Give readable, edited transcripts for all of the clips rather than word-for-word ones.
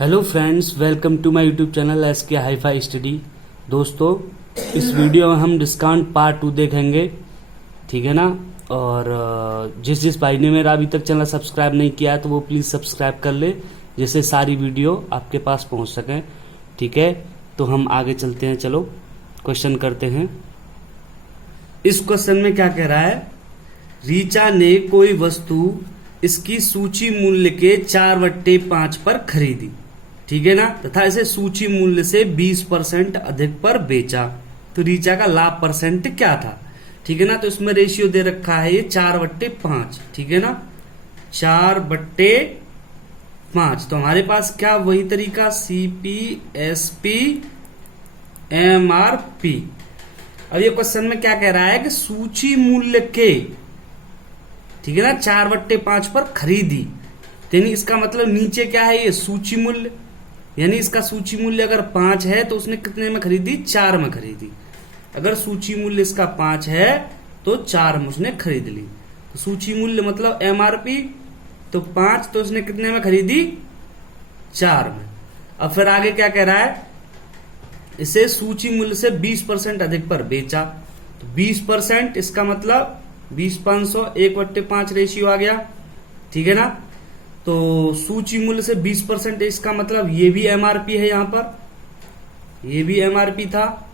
Hello friends, welcome to my YouTube channel S K hifi study. दोस्तों, इस video में हम डिस्काउंट पार्ट 2 देखेंगे, ठीक है ना। और जिस भाई ने मेरा अभी तक चैनल सब्सक्राइब नहीं किया है तो वो प्लीज़ सब्सक्राइब कर ले, जिससे सारी वीडियो आपके पास पहुंच सकें, ठीक है। तो हम आगे चलते हैं, चलो क्वेश्चन करते हैं। इस क्वेश्चन में क्या कह रहा है, रीचा ने कोई वस्तु इसकी सूची मूल्य के 4/5 पर खरीदी, ठीक है ना, तथा इसे सूची मूल्य से 20% अधिक पर बेचा, तो रीचा का लाभ परसेंट क्या था, ठीक है ना। तो इसमें रेशियो दे रखा है ये 4/5, ठीक है ना, 4/5। तो हमारे पास क्या वही तरीका CP SP MRP। अब ये क्वेश्चन में क्या कह रहा है कि सूची मूल्य के, ठीक है ना, 4/5 पर खरीदी, यानी इसका मतलब नीचे क्या है, ये सूची मूल्य, यानी इसका सूची मूल्य अगर 5 है तो उसने कितने में खरीदी, 4 में खरीदी। अगर सूची मूल्य इसका 5 है तो 4 में उसने खरीद ली। तो सूची मूल्य मतलब MRP, तो 5, तो उसने कितने में खरीदी, 4 में। अब फिर आगे क्या कह रहा है, इसे सूची मूल्य से 20% अधिक पर बेचा, तो 20%, इसका मतलब 20/500, 1/5 रेशियो आ गया, ठीक है ना। तो सूची मूल्य से 20%, इसका मतलब ये भी MRP है, यहां पर ये भी MRP था।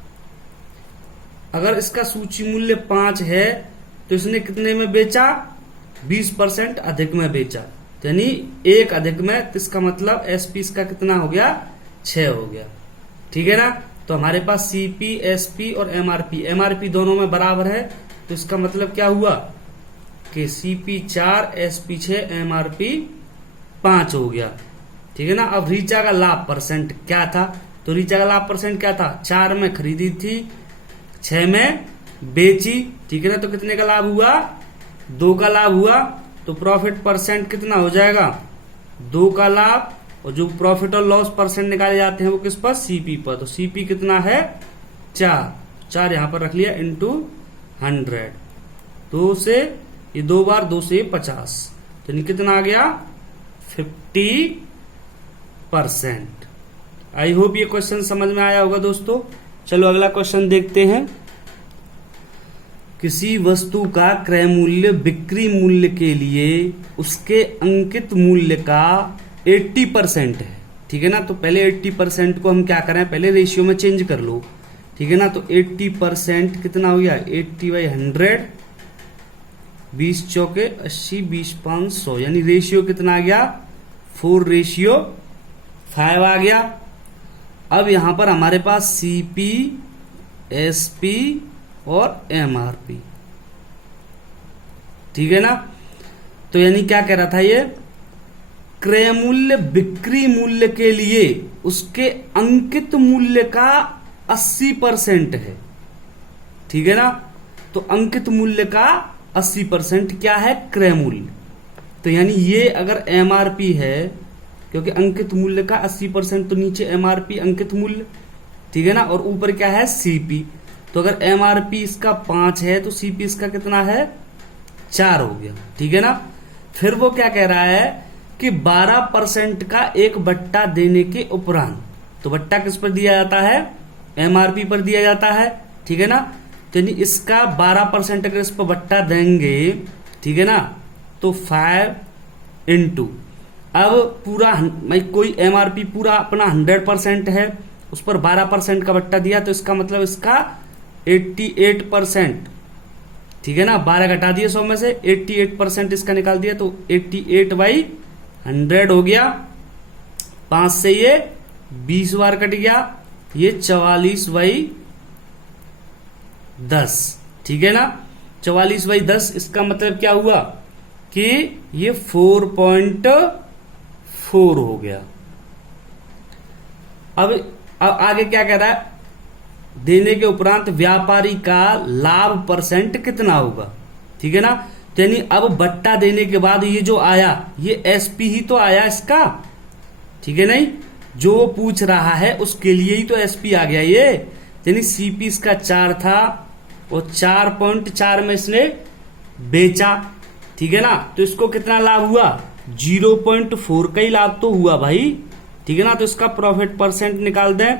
अगर इसका सूची मूल्य 5 है तो इसने कितने में बेचा, 20% अधिक में बेचा, यानी 1 अधिक में, तो इसका मतलब SP इसका कितना हो गया, 6 हो गया, ठीक है ना। तो हमारे पास CP SP और MRP दोनों में बराबर है, तो इसका मतलब क्या हुआ कि CP 4 SP 6 MRP 5 हो गया, ठीक है ना। अब रीचा का लाभ परसेंट क्या था, तो रीचा का लाभ परसेंट क्या था, 4 में खरीदी थी, 6 में बेची, ठीक है ना। तो कितने का लाभ हुआ, 2 का लाभ हुआ। तो प्रॉफिट परसेंट कितना हो जाएगा, 2 का लाभ, और जो प्रॉफिट और लॉस परसेंट निकाले जाते हैं वो किस पर, CP पर। तो CP कितना है, 4 यहां पर रख लिया, इंटू 100, 2 से ये 2 बार 2 से 50, तो कितना आ गया, 50%। आई होप ये क्वेश्चन समझ में आया होगा दोस्तों। चलो अगला क्वेश्चन देखते हैं। किसी वस्तु का क्रय मूल्य बिक्री मूल्य के लिए उसके अंकित मूल्य का 80% है, ठीक है ना। तो पहले 80% को हम क्या करें, पहले रेशियो में चेंज कर लो, ठीक है ना। तो 80% कितना हो गया, 80/100, 20 चौके 80, 20/500, यानी रेशियो कितना आ गया, 4/5 आ गया। अब यहां पर हमारे पास CP SP और MRP, ठीक है ना। तो यानी क्या कह रहा था ये, क्रय मूल्य बिक्री मूल्य के लिए उसके अंकित मूल्य का 80% है, ठीक है ना। तो अंकित मूल्य का 80% क्या है, क्रय मूल्य। तो यानी ये अगर MRP है, क्योंकि अंकित मूल्य का 80%, तो नीचे MRP अंकित मूल्य, ठीक है ना, और ऊपर क्या है, CP। तो अगर MRP इसका 5 है तो CP इसका कितना है, 4 हो गया, ठीक है ना। फिर वो क्या कह रहा है कि 12% का एक बट्टा देने के उपरांत, तो बट्टा किस पर दिया जाता है, MRP पर दिया जाता है, ठीक है ना। तो यानी इसका 12% अगर इस पर बट्टा देंगे, ठीक है ना, तो 5 इंटू, अब पूरा कोई MRP पूरा अपना 100% है, उस पर 12% का बट्टा दिया, तो इसका मतलब इसका 88%, ठीक है ना। 12 घटा दिए 100 में से, 88% इसका निकाल दिया, तो 88/100 हो गया। 5 से ये 20 बार कट गया, ये 44/10, ठीक है ना। 44/10, इसका मतलब क्या हुआ कि ये 4.4 हो गया। अब आगे क्या कह रहा है, देने के उपरांत व्यापारी का लाभ परसेंट कितना होगा, ठीक है ना। तो यानी अब बट्टा देने के बाद ये जो आया, ये SP ही तो आया इसका, ठीक है, नहीं जो पूछ रहा है उसके लिए ही तो SP आ गया ये, यानी CP इसका 4 था और 4.4 में इसने बेचा, ठीक है ना। तो इसको कितना लाभ हुआ, 0.4 का ही लाभ तो हुआ भाई, ठीक है ना। तो इसका प्रॉफिट परसेंट निकाल दें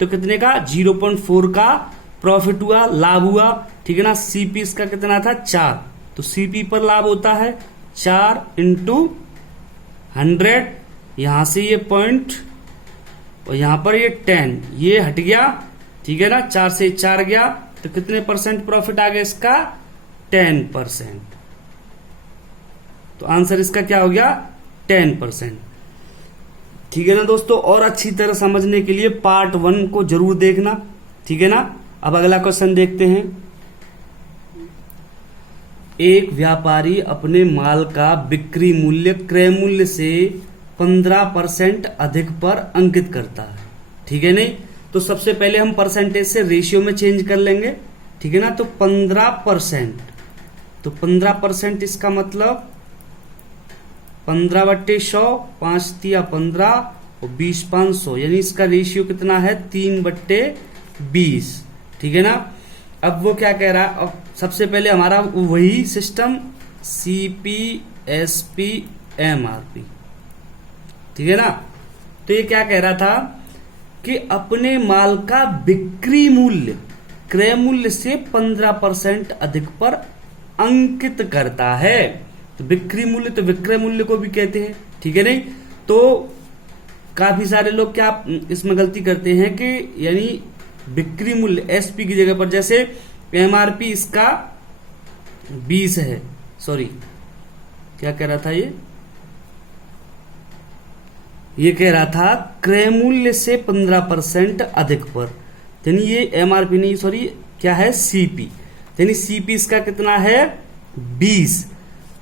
तो कितने का 0.4 का प्रॉफिट हुआ, लाभ हुआ, ठीक है ना। सीपी इसका कितना था 4, तो सीपी पर लाभ होता है 4 इंटू 100, यहां से ये पॉइंट और यहां पर ये 10 ये हट गया, ठीक है ना। 4 से 4 गया तो कितने परसेंट प्रॉफिट आ गया इसका 10%। तो आंसर इसका क्या हो गया 10%, ठीक है ना दोस्तों। और अच्छी तरह समझने के लिए पार्ट 1 को जरूर देखना, ठीक है ना। अब अगला क्वेश्चन देखते हैं। एक व्यापारी अपने माल का बिक्री मूल्य क्रय मूल्य से 15% अधिक पर अंकित करता है, ठीक है नहीं। तो सबसे पहले हम परसेंटेज से रेशियो में चेंज कर लेंगे, ठीक है ना। तो 15%, तो 15% इसका मतलब 15/100, 5 तिया 15 और 20 500, यानी इसका रेशियो कितना है 3/20, ठीक है ना। अब वो क्या कह रहा है, अब सबसे पहले हमारा वही सिस्टम CP SP MRP, ठीक है ना। तो ये क्या कह रहा था कि अपने माल का बिक्री मूल्य क्रय मूल्य से 15% अधिक पर अंकित करता है। तो बिक्री मूल्य तो विक्रय मूल्य को भी कहते हैं, ठीक है नहीं। तो काफी सारे लोग क्या इसमें गलती करते हैं कि यानी बिक्री मूल्य एसपी की जगह पर, जैसे एमआरपी इसका 20 है, सॉरी क्या कह रहा था ये कह रहा था क्रय मूल्य से 15% अधिक पर, यानी ये एमआरपी नहीं, सॉरी क्या है सीपी, यानी सीपी इसका कितना है 20,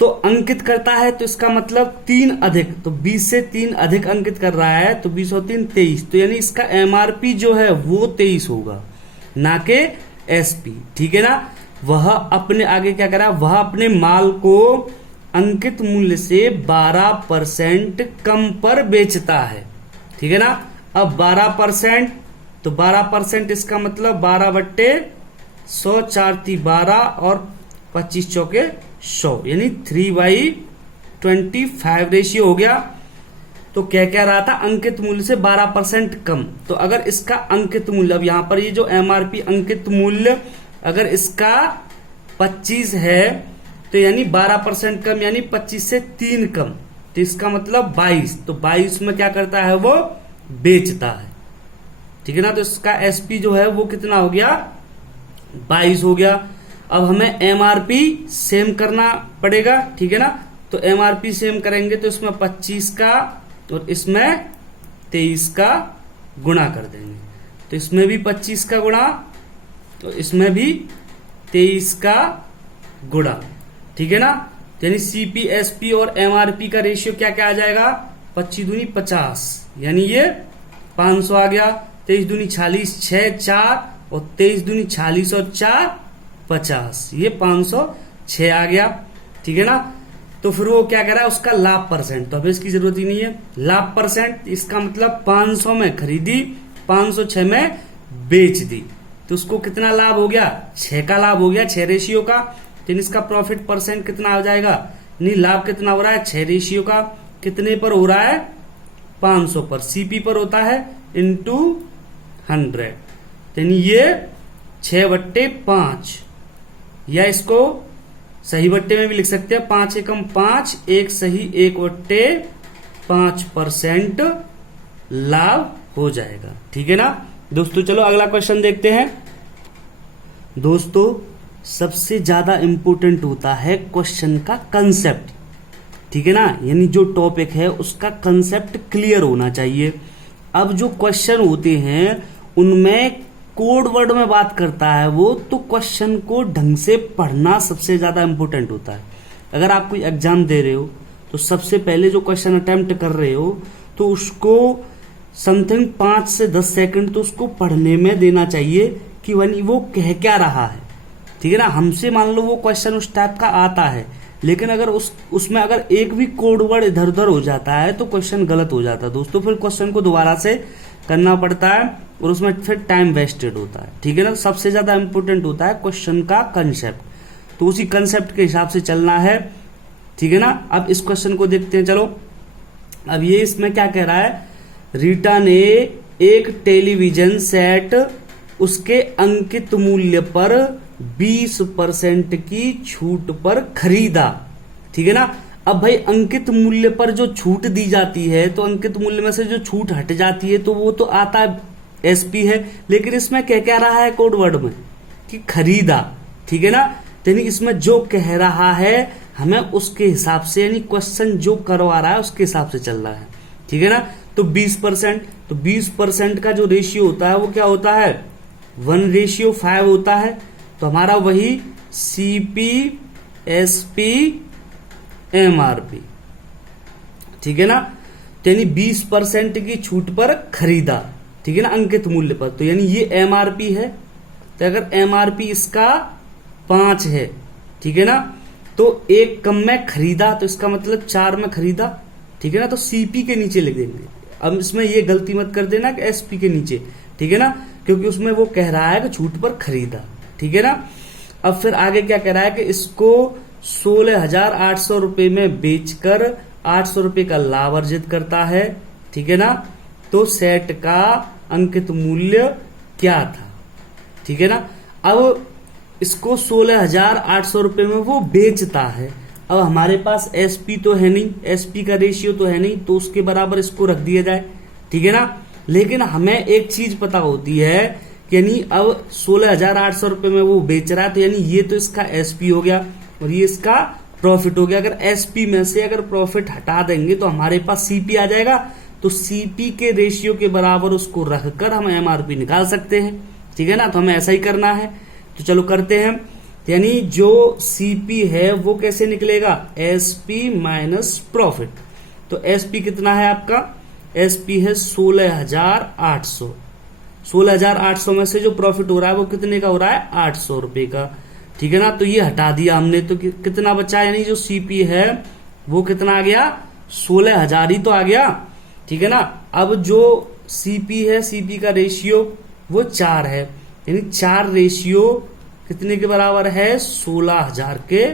तो अंकित करता है तो इसका मतलब 3 अधिक, तो 20 से 3 अधिक अंकित कर रहा है, तो 20 और 3 23, तो यानी इसका एमआरपी जो है वो 23 होगा, ना के एसपी, ठीक है ना। वह अपने आगे क्या करा, वह अपने माल को अंकित मूल्य से 12% कम पर बेचता है, ठीक है ना। अब 12%, तो 12% इसका मतलब 12/100, 4 × 12 और 25 चौके 100, यानी 3/25 रेशियो हो गया। तो क्या रहा था, अंकित मूल्य से 12% कम। तो अगर इसका अंकित मूल्य, अब यहां पर ये जो एमआरपी अंकित मूल्य अगर इसका 25 है तो यानी 12% कम, यानी 25 से 3 कम, तो इसका मतलब 22, तो 22 में क्या करता है वो बेचता है, ठीक है ना। तो इसका एसपी जो है वो कितना हो गया 22 हो गया। अब हमें एमआरपी सेम करना पड़ेगा, ठीक है ना। तो एमआरपी सेम करेंगे तो इसमें 25 का और इसमें 23 का गुणा कर देंगे, तो इसमें भी 25 का गुणा, तो इसमें भी 23 का गुणा, ठीक है ना। यानी सीपी एसपी और एमआरपी का रेशियो क्या क्या आ जाएगा, 25 दूनी 50, यानी ये 500 आ गया। 23 दूनी 46, 6 4 और 23 दूनी 46 और 4 50, ये 506 आ गया, ठीक है ना। तो फिर वो क्या करा, उसका लाभ परसेंट, तो अब इसकी जरूरत ही नहीं है। लाभ परसेंट इसका मतलब 500 में खरीदी, 506 में बेच दी, तो उसको कितना लाभ हो गया 6 का लाभ हो गया, 6 रेशियो का। तो इसका प्रॉफिट परसेंट कितना हो जाएगा, नहीं लाभ कितना हो रहा है 6 रेशियो का, कितने पर हो रहा है 500 पर, सीपी पर होता है इंटू 100, यानी ये 6/5, या इसको सही बट्टे में भी लिख सकते हैं, 5 एकम 5, 1 सही 1/5% लाभ हो जाएगा, ठीक है ना दोस्तों। चलो अगला क्वेश्चन देखते हैं। दोस्तों सबसे ज्यादा इंपॉर्टेंट होता है क्वेश्चन का कंसेप्ट, ठीक है ना, यानी जो टॉपिक है उसका कंसेप्ट क्लियर होना चाहिए। अब जो क्वेश्चन होते हैं उनमें कोड वर्ड में बात करता है वो, तो क्वेश्चन को ढंग से पढ़ना सबसे ज्यादा इंपॉर्टेंट होता है। अगर आप कोई एग्जाम दे रहे हो तो सबसे पहले जो क्वेश्चन अटेम्प्ट कर रहे हो तो उसको समथिंग 5 से 10 सेकंड तो उसको पढ़ने में देना चाहिए कि वो कह क्या रहा है, ठीक है ना। हमसे मान लो वो क्वेश्चन उस टाइप का आता है, लेकिन अगर उसमें अगर एक भी कोड वर्ड इधर उधर हो जाता है तो क्वेश्चन गलत हो जाता है दोस्तों, फिर क्वेश्चन को दोबारा से करना पड़ता है और उसमें फिर टाइम वेस्टेड होता है, ठीक है ना। सबसे ज्यादा इंपॉर्टेंट होता है क्वेश्चन का कंसेप्ट, तो उसी कंसेप्ट के हिसाब से चलना है, ठीक है ना। अब इस क्वेश्चन को देखते हैं, चलो। अब ये इसमें क्या कह रहा है, रिटर्न एक टेलीविजन सेट उसके अंकित मूल्य पर 20% की छूट पर खरीदा। ठीक है ना। अब भाई अंकित मूल्य पर जो छूट दी जाती है तो अंकित मूल्य में से जो छूट हट जाती है तो वो तो आता है एसपी है, लेकिन इसमें क्या कह रहा है कोड वर्ड में कि खरीदा। ठीक है ना। यानी इसमें जो कह रहा है हमें उसके हिसाब से, यानी क्वेश्चन जो करवा रहा है उसके हिसाब से चल रहा है। ठीक है ना। तो 20%, तो 20% का जो रेशियो होता है वो क्या होता है 1:5 होता है। तो हमारा वही सीपी एसपी एमआरपी। ठीक है ना। तो यानी 20% की छूट पर खरीदा। ठीक है ना, अंकित मूल्य पर। तो यानी ये एमआरपी है। तो अगर एमआरपी इसका 5 है, ठीक है ना, तो 1 कम में खरीदा, तो इसका मतलब 4 में खरीदा। ठीक है ना। तो सीपी के नीचे लिख देंगे। अब इसमें ये गलती मत कर देना कि एसपी के नीचे। ठीक है ना, क्योंकि उसमें वो कह रहा है कि छूट पर खरीदा। ठीक है ना। अब फिर आगे क्या कह रहा है कि इसको 16,800 रुपए में बेचकर 800 रुपए का लाभ अर्जित करता है। ठीक है ना। तो सेट का अंकित मूल्य क्या था। ठीक है ना। अब इसको 16,800 रुपए में वो बेचता है। अब हमारे पास एसपी तो है नहीं, एसपी का रेशियो तो है नहीं, तो उसके बराबर इसको रख दिया जाए। ठीक है ना। लेकिन हमें एक चीज पता होती है कि यानी अब 16,800 रुपए में वो बेच रहा है, तो यानी ये तो इसका एसपी हो गया और ये इसका प्रॉफिट हो गया। अगर एसपी में से अगर प्रॉफिट हटा देंगे तो हमारे पास सीपी आ जाएगा। तो सीपी के रेशियो के बराबर उसको रखकर हम एमआरपी निकाल सकते हैं। ठीक है ना। तो हमें ऐसा ही करना है। तो चलो करते हैं। यानी जो सीपी है वो कैसे निकलेगा, एसपी माइनस प्रॉफिट। तो एसपी कितना है आपका, एसपी है 16,800। 16,800 में से जो प्रॉफिट हो रहा है वो कितने का हो रहा है 800 रुपए का। ठीक है ना। तो ये हटा दिया हमने, तो कितना बचा, यानी जो सीपी है वो कितना आ गया 16,000 ही तो आ गया। ठीक है ना। अब जो सीपी है, सीपी का रेशियो वो 4 है, यानी 4 रेशियो कितने के बराबर है 16,000 के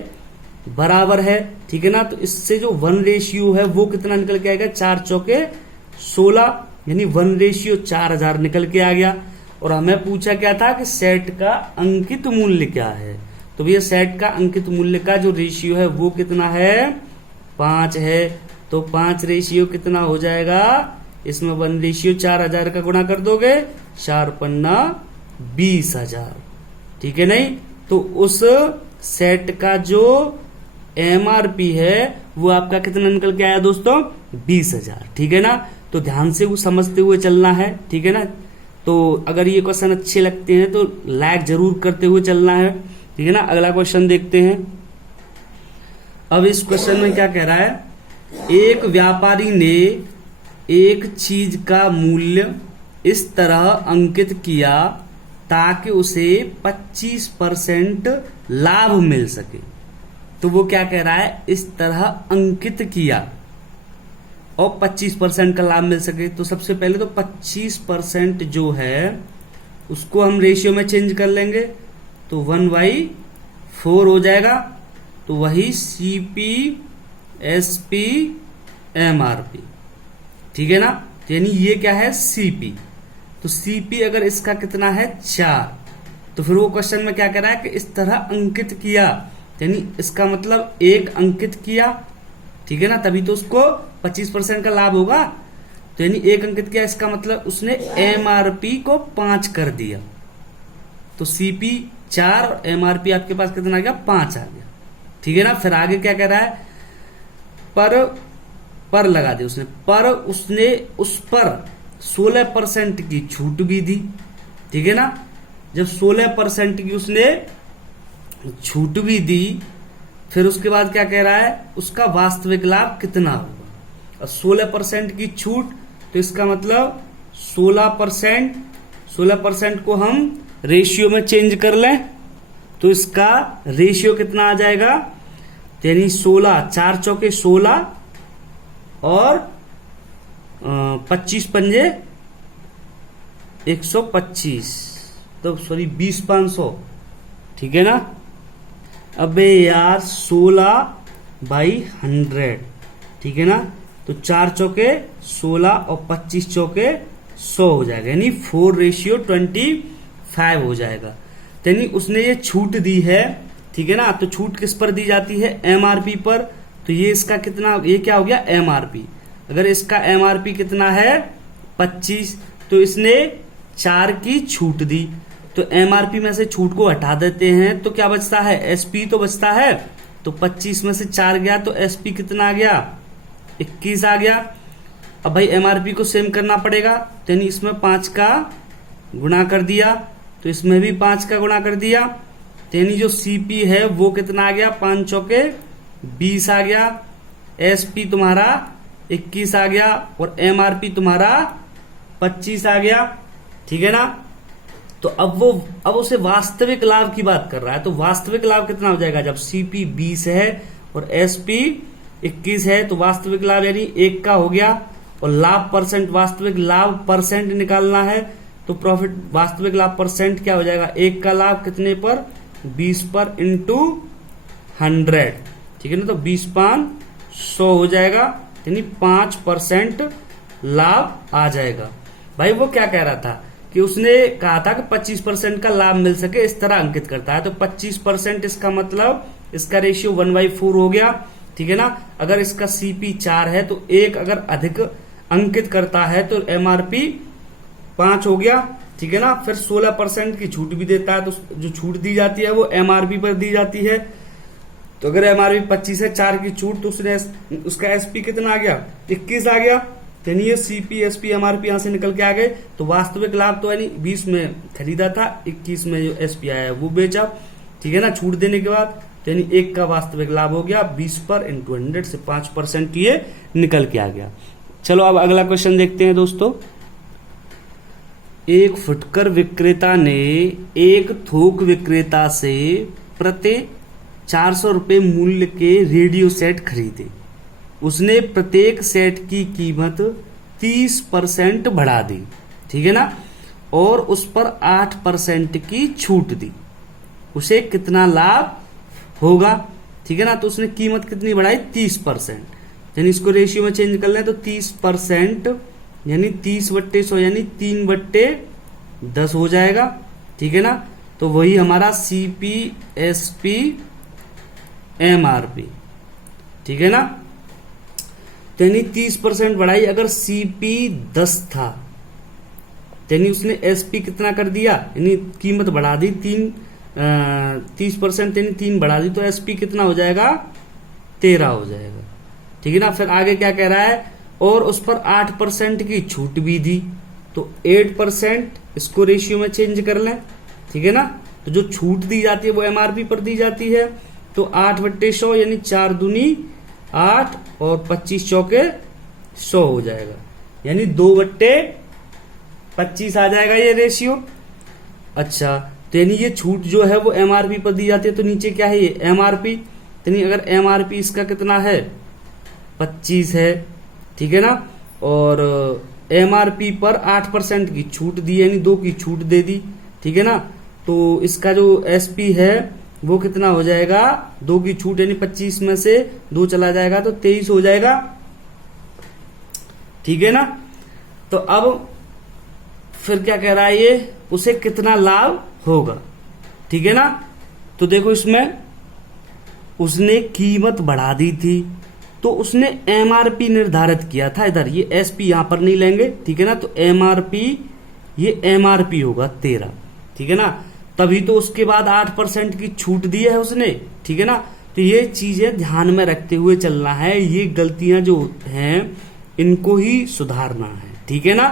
बराबर है। ठीक है ना। तो इससे जो 1 रेशियो है वो कितना निकल के आएगा 4 चौके 16, यानी 1 रेशियो 4,000 निकल के आ गया। और हमें पूछा क्या था कि सेट का अंकित मूल्य क्या है। तो भैया सेट का अंकित मूल्य का जो रेशियो है वो कितना है 5 है। तो 5 रेशियो कितना हो जाएगा, इसमें 1 रेशियो 4,000 का गुणा कर दोगे, 4 पन्ना 20,000। ठीक है नहीं। तो उस सेट का जो एमआरपी है वो आपका कितना निकल के आया दोस्तों 20,000। ठीक है ना। तो ध्यान से वो समझते हुए चलना है। ठीक है ना। तो अगर ये क्वेश्चन अच्छे लगते हैं तो लाइक जरूर करते हुए चलना है। ठीक है ना। अगला क्वेश्चन देखते हैं। अब इस क्वेश्चन में क्या कह रहा है, एक व्यापारी ने एक चीज का मूल्य इस तरह अंकित किया ताकि उसे 25% लाभ मिल सके। तो वो क्या कह रहा है, इस तरह अंकित किया और 25% का लाभ मिल सके। तो सबसे पहले तो 25% जो है उसको हम रेशियो में चेंज कर लेंगे, तो 1/4 हो जाएगा। तो वही सीपी एसपी एमआरपी। ठीक है ना। यानी ये क्या है सीपी। तो सीपी अगर इसका कितना है 4, तो फिर वो क्वेश्चन में क्या कह रहा है कि इस तरह अंकित किया, यानी इसका मतलब 1 अंकित किया। ठीक है ना। तभी तो उसको 25% का लाभ होगा। तो यानी 1 अंकित किया, इसका मतलब उसने एमआरपी को 5 कर दिया। तो सीपी 4 और एमआरपी आपके पास कितना आ गया 5 आ गया। ठीक है ना। फिर आगे क्या कह रहा है, पर लगा दी उसने, पर उसने उस पर 16% की छूट भी दी। ठीक है ना। जब 16% की उसने छूट भी दी, फिर उसके बाद क्या कह रहा है, उसका वास्तविक लाभ कितना होगा। और 16% की छूट, तो इसका मतलब 16% को हम रेशियो में चेंज कर लें, तो इसका रेशियो कितना आ जाएगा, यानी 16, 4 चौके 16 और 25 पंजे 125, तो सॉरी 20,500। ठीक है ना। अबे यार 16/100। ठीक है ना। तो 4 चौके 16 और 25 चौके 100 हो जाएगा, यानी 4:25 हो जाएगा। यानी उसने ये छूट दी है, ठीक है ना। तो छूट किस पर दी जाती है? एमआरपी पर। तो ये इसका कितना, ये क्या हो गया? एमआरपी। अगर इसका एमआरपी कितना है 25, तो इसने 4 की छूट दी। तो एमआरपी में से छूट को हटा देते हैं तो क्या बचता है? एसपी तो बचता है। तो 25 में से 4 गया तो एसपी कितना आ गया? 21 आ गया। अब भाई एमआरपी को सेम करना पड़ेगा, तो यानी इसमें 5 का गुणा कर दिया, तो इसमें भी 5 का गुणा कर दिया। तो यानी जो सीपी है वो कितना आ गया? 5 चौके 20 आ गया। एसपी तुम्हारा 21 आ गया और एमआरपी तुम्हारा 25 आ गया, ठीक है ना। तो अब उसे वास्तविक लाभ की बात कर रहा है। तो वास्तविक लाभ कितना हो जाएगा? जब सीपी 20 है और एसपी 21 है तो वास्तविक लाभ यानी 1 का हो गया। और लाभ परसेंट, वास्तविक लाभ परसेंट निकालना है तो प्रॉफिट वास्तविक लाभ परसेंट क्या हो जाएगा? 1 का लाभ कितने पर? 20 पर इंटू 100, ठीक है ना। तो 20/5 100 हो जाएगा, यानी 5% लाभ आ जाएगा। भाई वो क्या कह रहा था कि उसने कहा था कि 25% का लाभ मिल सके, इस तरह अंकित करता है। तो 25% इसका मतलब इसका रेशियो 1/4 हो गया, ठीक है ना। अगर इसका सीपी 4 है तो 1 अगर अधिक अंकित करता है तो एमआरपी 5 हो गया, ठीक है ना। फिर 16% की छूट भी देता है, तो जो छूट दी जाती है वो एमआरपी पर दी जाती है। तो अगर एमआरपी 25 है, 4 की छूट, तो उसका एसपी कितना आ गया? 21 आ गया। यानी ये सीपी एसपी एमआरपी यहां से निकल के आ गए। तो वास्तविक लाभ तो यानी 20 में खरीदा था, 21 में जो एसपी आया है वो बेचा, ठीक है ना, छूट देने के बाद। तो यानी 1 का वास्तविक लाभ हो गया 20 पर इंटू 100 से 5% ये निकल के आ गया। चलो अब अगला क्वेश्चन देखते हैं दोस्तों। एक फुटकर विक्रेता ने एक थोक विक्रेता से प्रति 400 रुपये मूल्य के रेडियो सेट खरीदे। उसने प्रत्येक सेट की कीमत 30% बढ़ा दी, ठीक है ना, और उस पर 8% की छूट दी। उसे कितना लाभ होगा? ठीक है ना। तो उसने कीमत कितनी बढ़ाई? 30%। यानी इसको रेशियो में चेंज कर लें तो 30% यानी 30/100 यानी 3/10 हो जाएगा, ठीक है ना। तो वही हमारा सीपी एसपी एमआरपी, ठीक है ना। तो यानी 30% बढ़ाई। अगर सीपी 10 था यानी उसने एसपी कितना कर दिया? यानी कीमत बढ़ा दी 30% यानी 3 बढ़ा दी, तो एसपी कितना हो जाएगा? 13 हो जाएगा, ठीक है ना। फिर आगे क्या कह रहा है? और उस पर 8% की छूट भी दी, तो 8%, इसको रेशियो में चेंज कर लें, ठीक है ना। तो जो छूट दी जाती है वो एमआरपी पर दी जाती है। तो 8/100 यानी 4 दूनी 8 और 25 चौके 100 हो जाएगा, यानी 2/25 आ जाएगा ये रेशियो। अच्छा, तो यानी ये छूट जो है वो एमआरपी पर दी जाती है। तो नीचे क्या है? ये एमआरपी। यानी अगर एमआरपी इसका कितना है? 25 है, ठीक है ना। और एमआरपी पर 8% की छूट दी, यानी 2 की छूट दे दी, ठीक है ना। तो इसका जो एसपी है वो कितना हो जाएगा? 2 की छूट यानी 25 में से 2 चला जाएगा तो 23 हो जाएगा, ठीक है ना। तो अब फिर क्या कह रहा है ये? उसे कितना लाभ होगा, ठीक है ना। तो देखो इसमें उसने कीमत बढ़ा दी थी तो उसने एमआरपी निर्धारित किया था। इधर ये एसपी यहां पर नहीं लेंगे, ठीक है ना। तो एमआरपी, ये एमआरपी होगा 13, ठीक है ना। तभी तो उसके बाद 8% की छूट दी है उसने, ठीक है ना। तो ये चीजें ध्यान में रखते हुए चलना है। ये गलतियां जो हैं इनको ही सुधारना है, ठीक है ना।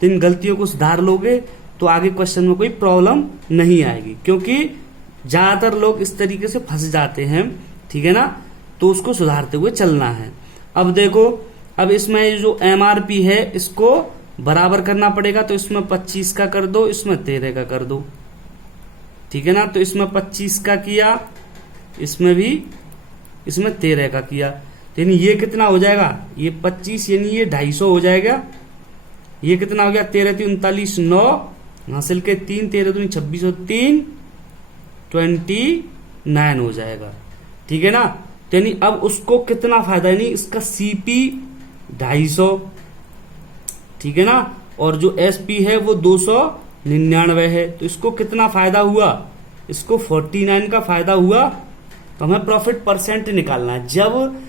तो इन गलतियों को सुधार लोगे तो आगे क्वेश्चन में कोई प्रॉब्लम नहीं आएगी, क्योंकि ज्यादातर लोग इस तरीके से फंस जाते हैं, ठीक है ना। तो उसको सुधारते हुए चलना है। अब देखो, अब इसमें जो एमआरपी है इसको बराबर करना पड़ेगा। तो इसमें 25 का कर दो, इसमें 13 का कर दो, ठीक है ना। तो इसमें 25 का किया, इसमें 13 का किया, तो यानी ये कितना हो जाएगा? ये 25 यानी ये 250 हो जाएगा। ये कितना हो गया? 13 3 39 9 हासिल के 3 13 दूनी 26 और 3 29 हो जाएगा, ठीक है ना। तो यानी अब उसको कितना फायदा, यानी इसका सीपी 250, ठीक है ना। और जो SP है वो 299 है। तो इसको कितना फायदा हुआ, इसको 49 का फायदा हुआ। तो हमें प्रॉफिट परसेंट निकालना है। जब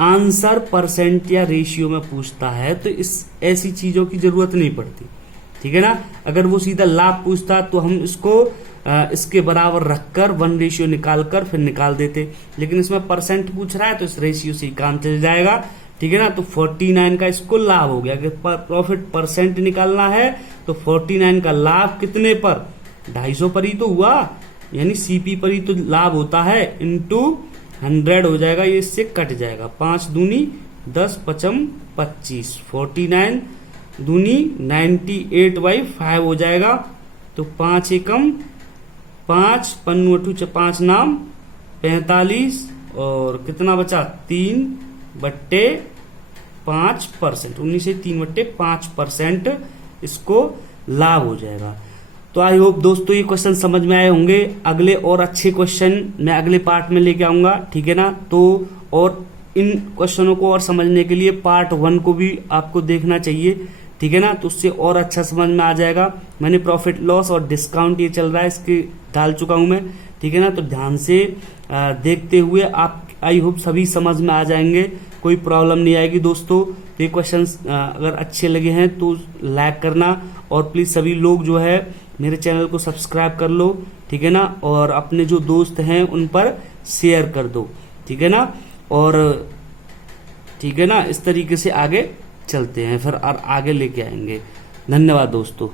आंसर परसेंट या रेशियो में पूछता है तो इस ऐसी चीजों की जरूरत नहीं पड़ती, ठीक है ना। अगर वो सीधा लाभ पूछता तो हम इसको इसके बराबर रखकर 1 निकाल कर फिर निकाल देते, लेकिन इसमें परसेंट पूछ रहा है तो इस रेशियो से ही काम चल जाएगा, ठीक है ना। तो 49 का इसको लाभ हो गया। अगर प्रॉफिट परसेंट निकालना है तो 49 का लाभ कितने पर, 250 पर ही तो हुआ, यानी CP पर ही तो लाभ होता है, इंटू 100 हो जाएगा, ये इससे कट जाएगा। 5 दूनी 10, 55 25, 49 दूनी 98/5 हो जाएगा। तो 5 एकम 5, पन्नू अठू 5 नाम 45, और कितना बचा 3/5%, 19 से 3/5% इसको लाभ हो जाएगा। तो आई होप दोस्तों ये क्वेश्चन समझ में आए होंगे। अगले और अच्छे क्वेश्चन मैं अगले पार्ट में लेके आऊंगा, ठीक है ना। तो और इन क्वेश्चनों को और समझने के लिए पार्ट 1 को भी आपको देखना चाहिए, ठीक है ना। तो उससे और अच्छा समझ में आ जाएगा। मैंने प्रॉफिट लॉस और डिस्काउंट ये चल रहा है इसके डाल चुका हूं मैं, ठीक है ना। तो ध्यान से देखते हुए आप आई होप सभी समझ में आ जाएंगे, कोई प्रॉब्लम नहीं आएगी दोस्तों। तो ये क्वेश्चंस अगर अच्छे लगे हैं तो लाइक करना, और प्लीज सभी लोग जो है मेरे चैनल को सब्सक्राइब कर लो, ठीक है ना। और अपने जो दोस्त हैं उन पर शेयर कर दो, ठीक है ना। और ठीक है ना, इस तरीके से आगे चलते हैं फिर और आगे लेके आएंगे। धन्यवाद दोस्तों।